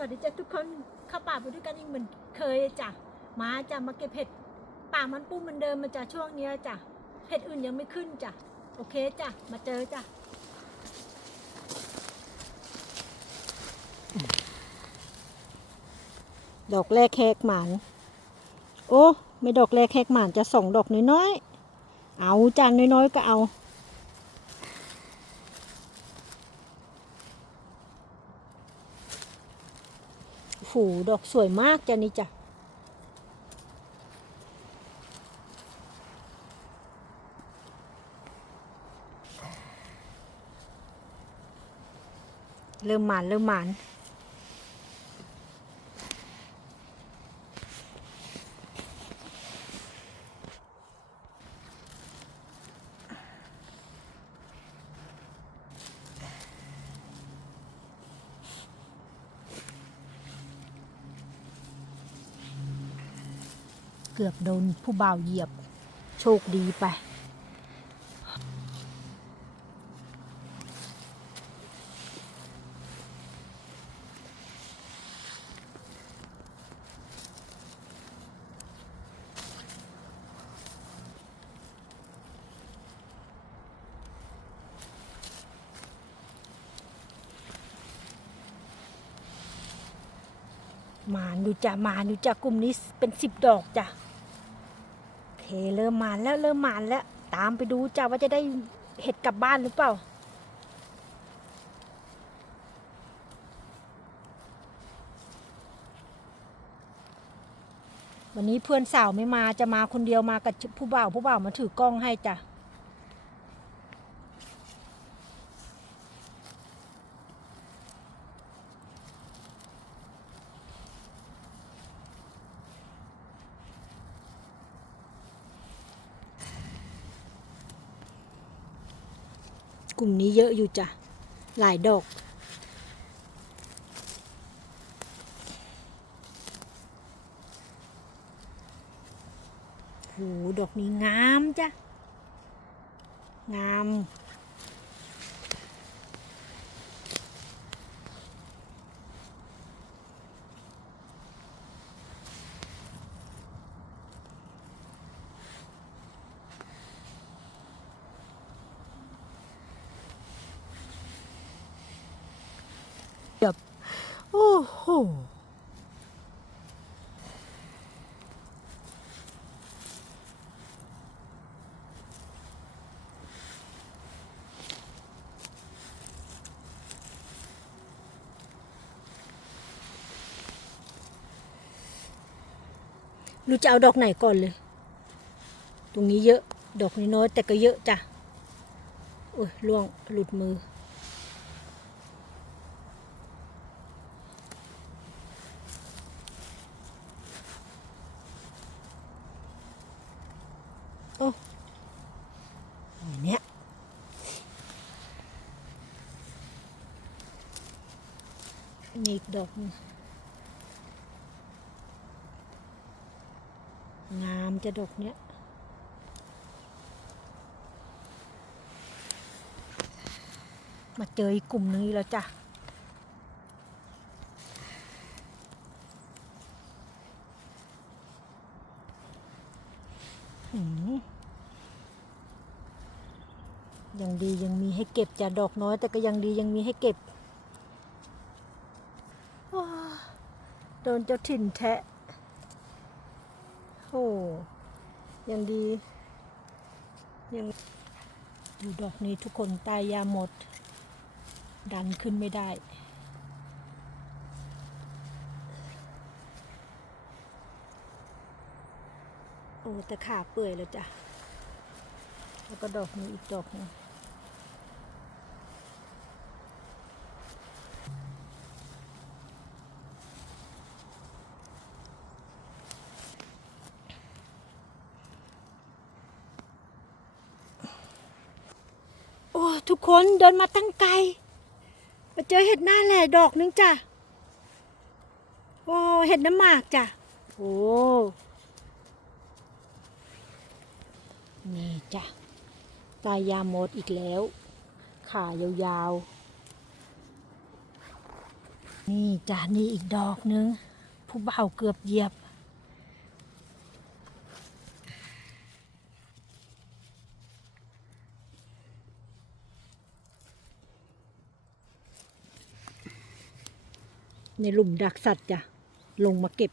สวัสดีจ้ะทุกคนเข้าป่าไปด้วยกันอีกเหมือนเคยจ้ะมาจ้ะมาเก็บเห็ดป่ามันปุ้มเหมือนเดิมมาจ้ะช่วงเนี้ยจ้ะเห็ดอื่นยังไม่ขึ้นจ้ะโอเคจ้ะมาเจอจ้ะดอกแรกแหกหมานโอ้ไม่ดอกแรกแหกหมานจะส่งดอกน้อยๆเอาจานน้อยๆก็เอา โอ้โหดอกสวยมากจ้ะนี่จ้ะเริ่มหมานเริ่มหมาน เกือบโดนผู้บ่าวเหยียบ โชคดีไปมาดูจ้ะมาดูจ้ะกลุ่มนี้เป็นสิบดอกจ้ะ เคเริ่มมาแล้วเริ่มมาแล้ว ตามไปดูจ้าว่าจะได้เห็ดกลับบ้านหรือเปล่า วันนี้เพื่อนสาวไม่มาจะมาคนเดียวมากับผู้บ่าวผู้บ่าวมาถือกล้องให้จ้ะ กลุ่มนี้เยอะอยู่จ้ะ หลายดอกโหดอกนี้งามจ้ะ งาม โอ้โหรู้จะเอาดอกไหนก่อนเลย ตรงนี้เยอะ ดอกน้อยแต่ก็เยอะจ้ะ โอ้ยล่วงหลุดมือ โอ้อย่างเนี้ย นี่อีกดอกงามจะดอกเนี้ยมาเจออีกกลุ่มนึงแล้วจ้ะยังดียังมีให้เก็บจ้ะดอกน้อย แต่ก็ยังดียังมีให้เก็บว้าโด นเจ้าถิ่นแทะโอ้ยังดี ยังดูดอกนี้ทุกคนตายยาหมด ดันขึ้นไม่ได้ โอ้แต่ขาเปื่อยแล้วจ้ะ แล้วก็ดอกนี้อีกดอกหนึง ทุกคนเดินมาตั้งไกล มาเจอเห็ดหน้าแหล่ดอกนึงจ้ะ โอ้ เห็ดน้ำหมากจ้ะ โอ้ นี่จ้ะ ตายยาหมดอีกแล้ว ขายาวๆ นี่จ้ะ นี่อีกดอกนึง ผู้เบาเกือบเหยียบ ในหลุมดักสัตว์จ้ะ ลงมาเก็บ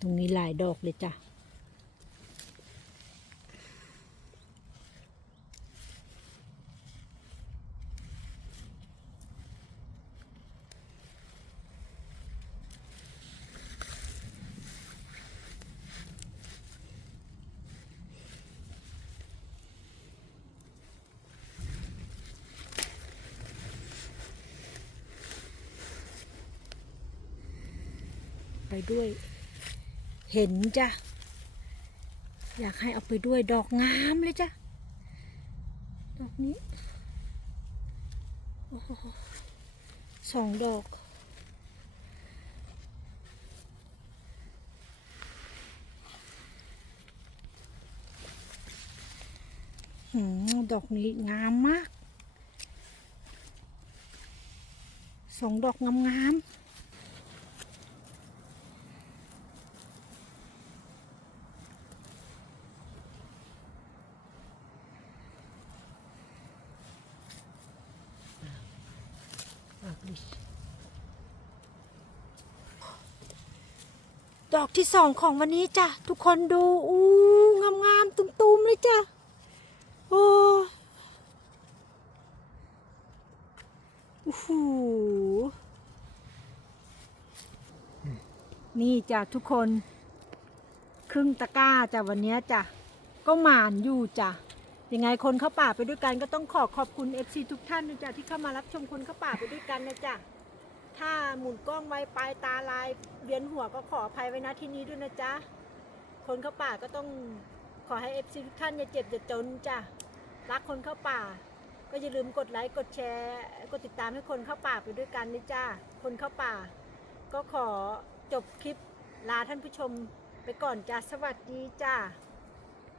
ตรงนี้หลายดอกเลยจ้ะ ไปด้วย เห็นจ้ะ อยากให้เอาไปด้วยดอกงามเลยจ้ะ ดอกนี้สองดอกดอกนี้งามมาก สองดอกงามๆ ดอกที่สองของวันนี้จ้ะ ทุกคนดูอู้งามงามๆตุ้มๆเลยจ้ะ โอ้โอ้โหนี่จ้ะทุกคน ครึ่งตะกร้าจ้ะวันนี้จ้ะ ก็หมานอยู่จ้ะ ยังไงคนเข้าป่าไปด้วยกันก็ต้องขอขอบคุณ FC ทุกท่านนะจ๊ะที่เข้ามารับชมคนเข้าป่าไปด้วยกันนะจ๊ะถ้าหมุนกล้องไว้ปลายตาลายเวียนหัวก็ขออภัยไว้นะที่นี้ด้วยนะจ๊ะคนเข้าป่าก็ต้องขอให้ FC ทุกท่านอย่าเจ็บอย่าจนจ้ะรักคนเข้าป่า ก็อย่าลืมกดไลค์กดแชร์กดติดตามให้คนเข้าป่าไปด้วยกันนะจ้าคนเข้าป่า ก็ขอจบคลิปลาท่านผู้ชมไปก่อนจ้าสวัสดีจ้า